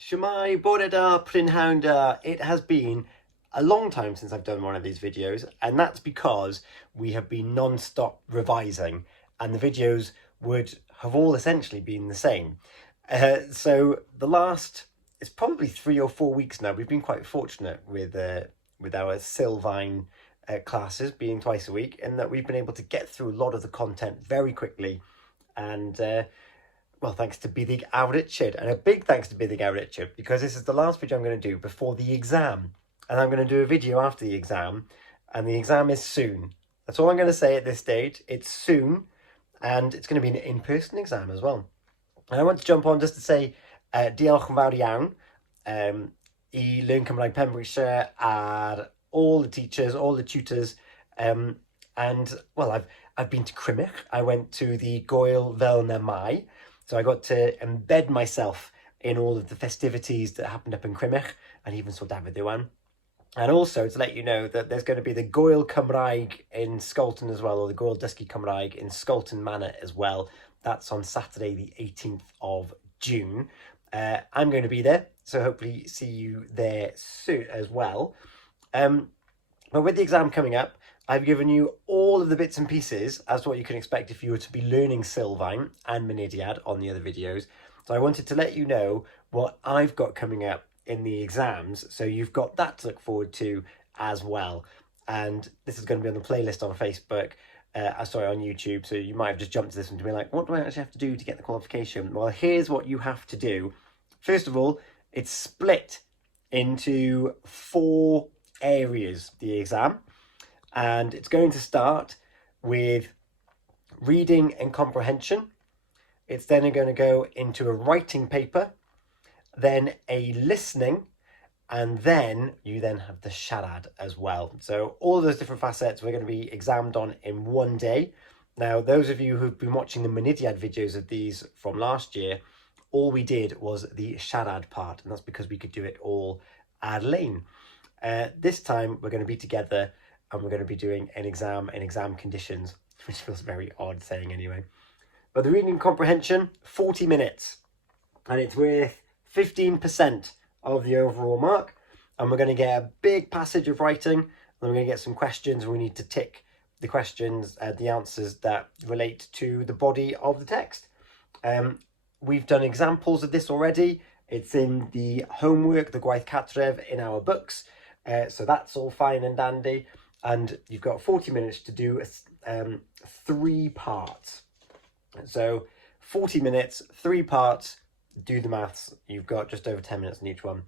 Shwmae, bore da, prynhawn da. It has been a long time since I've done one of these videos, and that's because we have been non-stop revising, and the videos would have all essentially been the same. So it's probably 3 or 4 weeks now. We've been quite fortunate with our Sylfaen classes being twice a week, in that we've been able to get through a lot of the content very quickly, and well, thanks to Byddig Awr Richard, and a big thanks to Byddig Awr Richard, because this is the last video I'm going to do before the exam, and I'm going to do a video after the exam, and the exam is soon. That's all I'm going to say at this stage. It's soon, and it's going to be an in-person exam as well. And I want to jump on just to say diolch yn fawr iawn I Learn Cymraeg Pembrokeshire, ar all the teachers, all the tutors, and well, I've been to Cymraeg. I went to the Goel Fel Na Mai, so I got to embed myself in all of the festivities that happened up in Cymraeg, and even saw David Iwan. And also to let you know that there's going to be the Goel Cymraeg in Skolton as well, or the Goel Dysgu Cymraeg in Skolton Manor as well. That's on Saturday the 18th of June. I'm going to be there, so hopefully see you there soon as well. But with the exam coming up, I've given you all of the bits and pieces as to what you can expect if you were to be learning Sylfaen and Mynediad on the other videos. So I wanted to let you know what I've got coming up in the exams, so you've got that to look forward to as well. And this is going to be on the playlist on Facebook, on YouTube, so you might have just jumped to this one to be like, what do I actually have to do to get the qualification? Well, here's what you have to do. First of all, it's split into 4 areas, the exam, and it's going to start with reading and comprehension. It's then going to go into a writing paper, then a listening, and then you then have the siarad as well. So all of those different facets we're going to be examined on in one day. Now, those of you who've been watching the Mynediad videos of these from last year, all we did was the siarad part, and that's because we could do it all ar-lein. This time we're going to be together, and we're going to be doing an exam in exam conditions, which feels very odd saying anyway. But the reading comprehension, 40 minutes, and it's worth 15% of the overall mark. And we're going to get a big passage of writing, and then we're going to get some questions, and we need to tick the questions, the answers that relate to the body of the text. We've done examples of this already. It's in the homework, the gwaith cartref in our books. So that's all fine and dandy. And you've got 40 minutes to do 3 parts. So 40 minutes, 3 parts, do the maths. You've got just over 10 minutes in each one.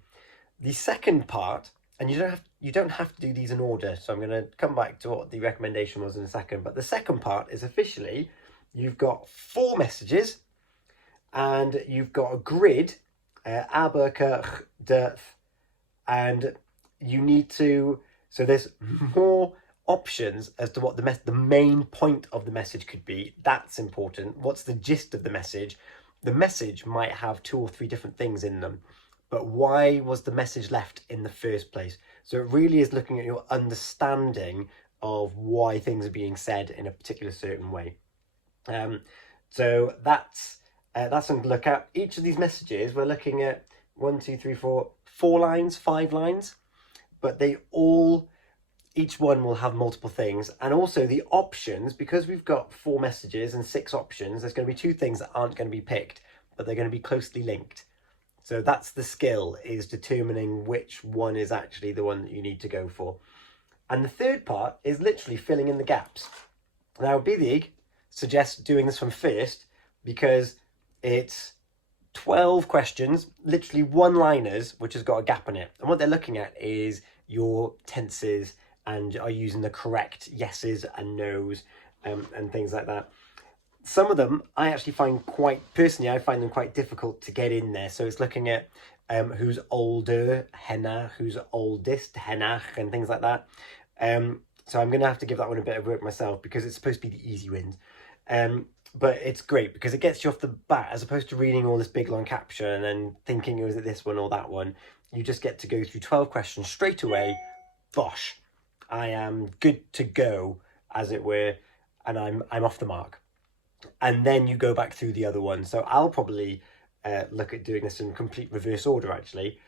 The second part, and you don't have to do these in order, so I'm going to come back to what the recommendation was in a second, but the second part is officially, you've got 4 messages, and you've got a grid, aber, cyrch, dyrth, and you need to, so there's more options as to what the main point of the message could be. That's important. What's the gist of the message? The message might have 2 or 3 different things in them, but why was the message left in the first place? So it really is looking at your understanding of why things are being said in a particular certain way. So that's something to look at. Each of these messages, we're looking at 4 lines, 5 lines, but each one will have multiple things. And also the options, because we've got 4 messages and 6 options, there's going to be 2 things that aren't going to be picked, but they're going to be closely linked. So that's the skill, is determining which one is actually the one that you need to go for. And the third part is literally filling in the gaps. Now, Byddig suggests doing this one first because it's 12 questions, literally one-liners, which has got a gap in it. And what they're looking at is your tenses, and are using the correct yeses and nos, and things like that. Some of them I actually find I find them quite difficult to get in there. So it's looking at who's older, henna, who's oldest, hennach, and things like that. So I'm going to have to give that one a bit of work myself, because it's supposed to be the easy wins. But it's great because it gets you off the bat, as opposed to reading all this big long caption and then thinking, is it this one or that one? You just get to go through 12 questions straight away. Bosh, I am good to go, as it were, and I'm off the mark. And then you go back through the other ones. So I'll probably look at doing this in complete reverse order actually.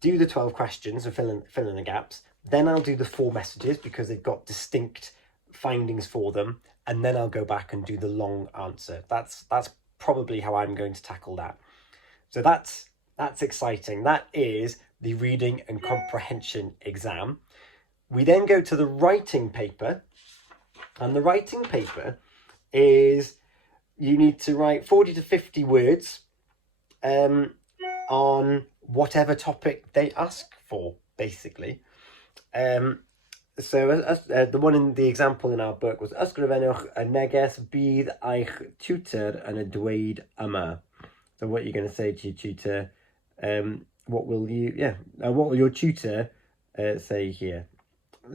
Do the 12 questions and fill in the gaps. Then I'll do the 4 messages because they've got distinct findings for them. And then I'll go back and do the long answer. That's probably how I'm going to tackle that. So that's exciting. That is the reading and comprehension exam. We then go to the writing paper. And the writing paper is, you need to write 40 to 50 words on whatever topic they ask for, basically. So the one in the example in our book was ysgrifennwch y neges bydd eich tutor yn y dweud yma. So what you're going to say to your tutor, what will your tutor say here?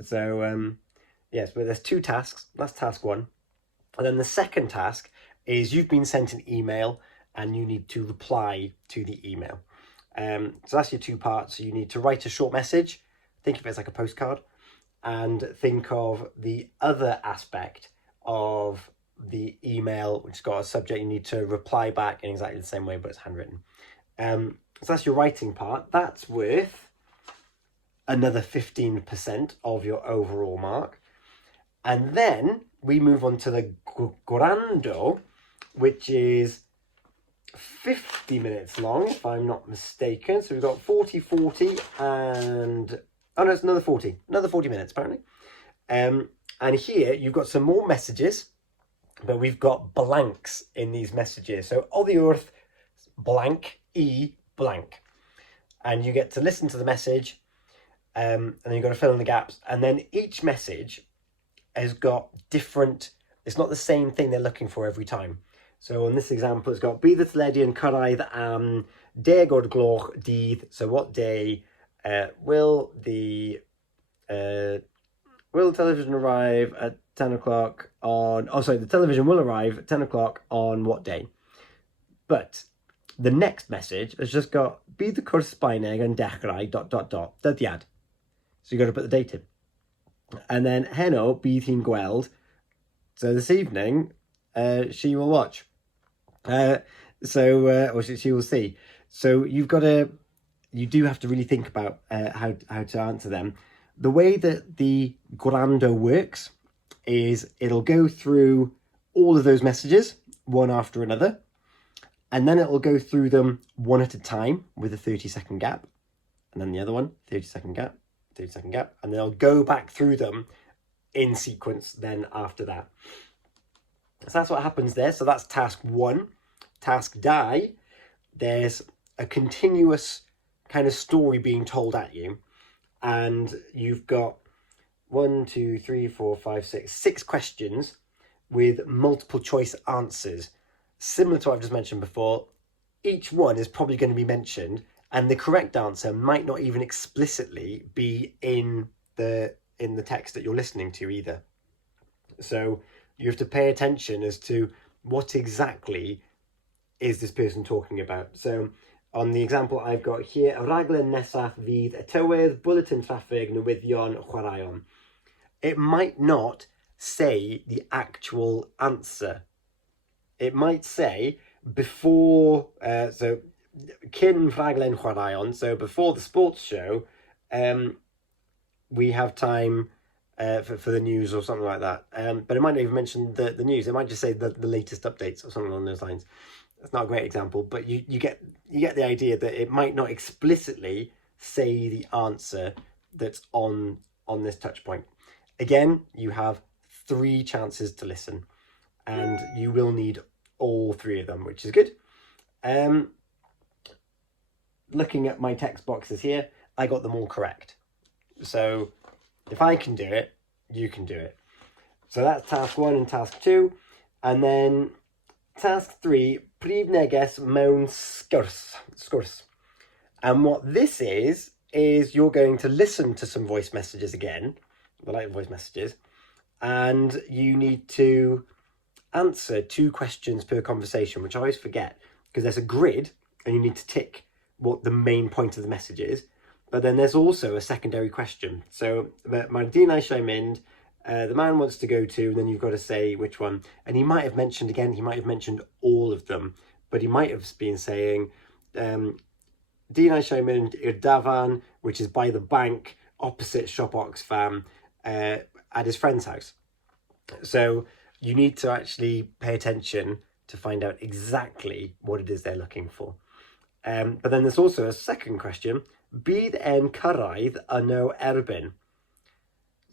So yes, but there's 2 tasks. That's task 1. And then the second task is you've been sent an email and you need to reply to the email. So that's your 2 parts. So you need to write a short message, think of it as like a postcard, and think of the other aspect of the email, which has got a subject. You need to reply back in exactly the same way, but it's handwritten. So that's your writing part. That's worth another 15% of your overall mark. And then we move on to the gwrando, which is 50 minutes long, if I'm not mistaken. So we've got 40, 40, and... oh no, it's another 40 minutes, apparently. And here you've got some more messages, but we've got blanks in these messages. So, oddi wrth blank, blank. And you get to listen to the message, and then you've got to fill in the gaps. And then each message has got different, it's not the same thing they're looking for every time. So in this example, it's got bydd y teledu yn cyrraedd am 10 o'r gloch dydd. So what day will the television arrive at 10 o'clock on... oh, sorry, the television will arrive at 10 o'clock on what day? But the next message has just got bydd y cwrs Sbaeneg yn dechrau ... dyddiad. So you've got to put the date in. And then heno bydd hi'n gweld. So this evening, she will watch. Or she will see. So you do have to really think about how to answer them. The way that the gwrando works is it'll go through all of those messages, one after another, and then it will go through them one at a time with a 30-second gap, and then the other one, 30-second gap, 30-second gap, and they'll go back through them in sequence then after that. So that's what happens there. So that's task 1. Task 2, there's a continuous kind of story being told at you, and you've got 6 questions with multiple choice answers, similar to what I've just mentioned before. Each one is probably going to be mentioned, and the correct answer might not even explicitly be in the text that you're listening to either. So you have to pay attention as to what exactly is this person talking about. So on the example I've got here, y raglen nesaf fydd y tywydd, bulletin traffig, newyddion, chwaraeon. It might not say the actual answer. It might say before, so cyn raglen chwaraeon, so before the sports show, we have time for the news or something like that. But it might not even mention the news. It might just say the latest updates or something along those lines. That's not a great example, but you get the idea that it might not explicitly say the answer that's on this touch point. Again, you have 3 chances to listen, and you will need all 3 of them, which is good. Looking at my text boxes here, I got them all correct. So if I can do it, you can do it. So that's task 1 and task 2. And then task 3, prif neges mewn sgwrs. And what this is you're going to listen to some voice messages again, the light voice messages, and you need to answer 2 questions per conversation, which I always forget, because there's a grid and you need to tick what the main point of the message is. But then there's also a secondary question. So, mae'r dyn eisiau mynd, the man wants to go to, and then you've got to say which one. And he might have mentioned all of them, but he might have been saying, Dyn eisiau mynd i'r dafarn, which is by the bank opposite Shop Oxfam, at his friend's house. So you need to actually pay attention to find out exactly what it is they're looking for. But then there's also a second question, bydd e'n cyrraedd yno erbyn?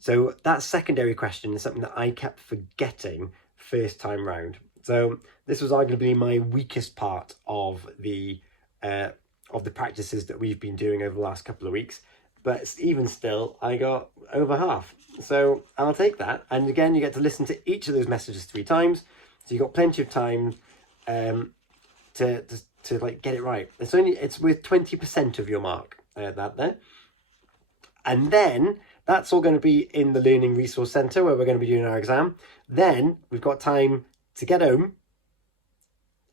So that secondary question is something that I kept forgetting first time round. So this was arguably my weakest part of the practices that we've been doing over the last couple of weeks. But even still, I got over half. So I'll take that. And again, you get to listen to each of those messages 3 times. So you've got plenty of time to like get it right. It's with 20% of your mark, that there. And then that's all going to be in the Learning Resource Centre where we're going to be doing our exam. Then we've got time to get home,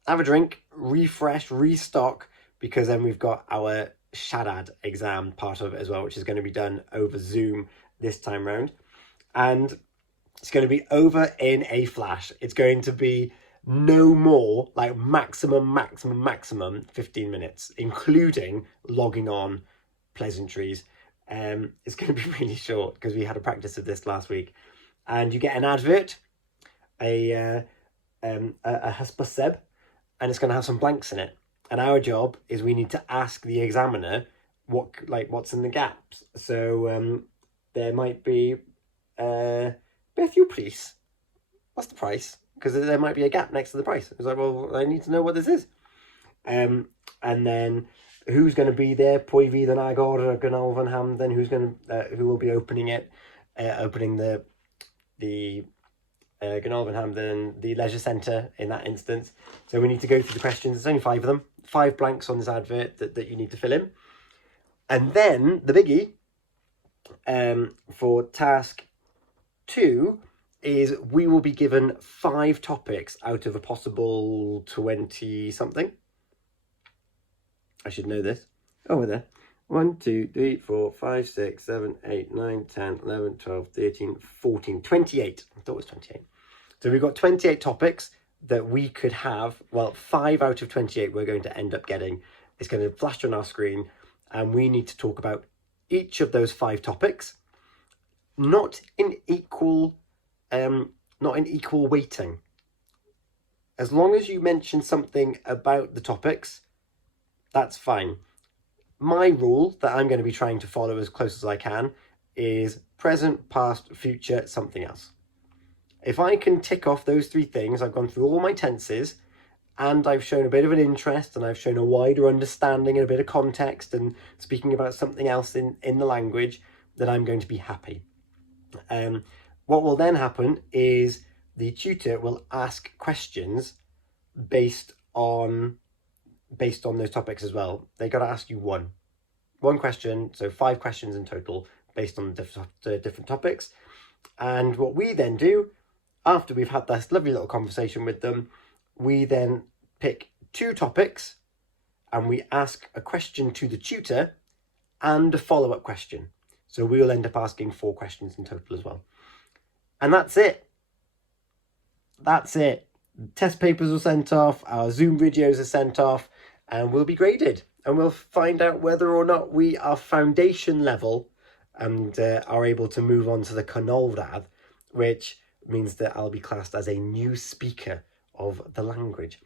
have a drink, refresh, restock, because then we've got our siarad exam part of it as well, which is going to be done over Zoom this time round. And it's going to be over in a flash. It's going to be no more, like maximum 15 minutes, including logging on, pleasantries. It's going to be really short because we had a practice of this last week. And you get an advert, a hysbyseb, and it's going to have some blanks in it. And our job is we need to ask the examiner what's in the gaps. So there might be beth yw pris? What's the price? Because there might be a gap next to the price. It's like, well, I need to know what this is. And then who's going to be there? Pwy fydd yn agor Ganolfan Hamden? Who will be opening it? Opening the Ganolfan Hamden, the leisure centre in that instance. So we need to go through the questions. There's only 5 of them. 5 blanks on this advert that you need to fill in. And then the biggie for task 2 is we will be given 5 topics out of a possible 20 something. I should know this. Oh, we're there. 1, 2, 3, 4, 5, 6, 7, 8, 9, 10, 11, 12, 13, 14, 28. I thought it was 28. So we've got 28 topics that we could have. Well, 5 out of 28 we're going to end up getting. It's going to flash on our screen, and we need to talk about each of those 5 topics, not in equal weighting. As long as you mention something about the topics, that's fine. My rule that I'm going to be trying to follow as close as I can is present, past, future, something else. If I can tick off those 3 things, I've gone through all my tenses, and I've shown a bit of an interest, and I've shown a wider understanding and a bit of context, and speaking about something else in the language, then I'm going to be happy. What will then happen is the tutor will ask questions based on those topics as well. They got to ask you one question, so 5 questions in total based on the different topics. And what we then do, after we've had this lovely little conversation with them, we then pick 2 topics and we ask a question to the tutor and a follow-up question. So we'll end up asking 4 questions in total as well. And that's it. That's it. Test papers are sent off, our Zoom videos are sent off, and we'll be graded. And we'll find out whether or not we are foundation level and are able to move on to the canolradd, which means that I'll be classed as a new speaker of the language.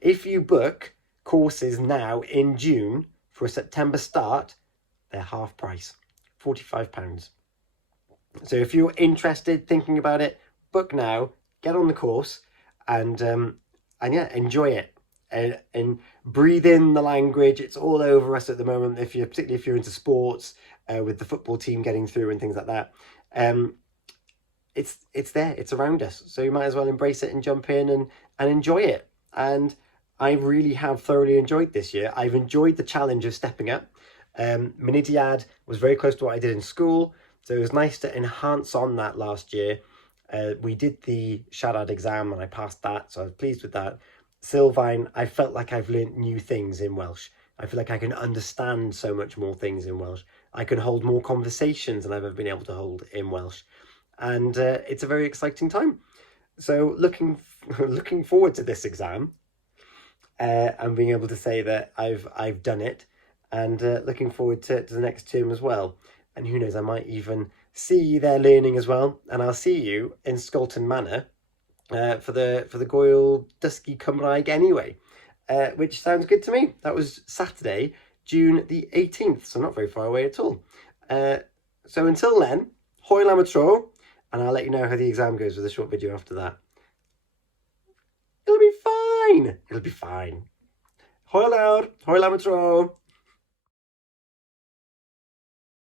If you book courses now in June for a September start, they're half price, £45. So if you're interested, thinking about it, book now, get on the course, and yeah, enjoy it. And breathe in the language. It's all over us at the moment, particularly if you're into sports, with the football team getting through and things like that. It's there, it's around us, so you might as well embrace it and jump in and enjoy it. And I really have thoroughly enjoyed this year. I've enjoyed the challenge of stepping up. Mynediad was very close to what I did in school, so it was nice to enhance on that last year. We did the siarad exam and I passed that, so I was pleased with that. Sylfaen, I felt like I've learnt new things in Welsh. I feel like I can understand so much more things in Welsh. I can hold more conversations than I've ever been able to hold in Welsh. And it's a very exciting time. So looking forward to this exam. and being able to say that I've done it, and looking forward to the next term as well. And who knows, I might even see you there learning as well, and I'll see you in Scolton Manor for the Goyle Dysgu Cymraeg anyway, which sounds good to me. That was Saturday, June the 18th, so not very far away at all. So until then, hwyl am y tro, and I'll let you know how the exam goes with a short video after that. It'll be fine. It'll be fine. Hwyl nawr, hwyl am y tro.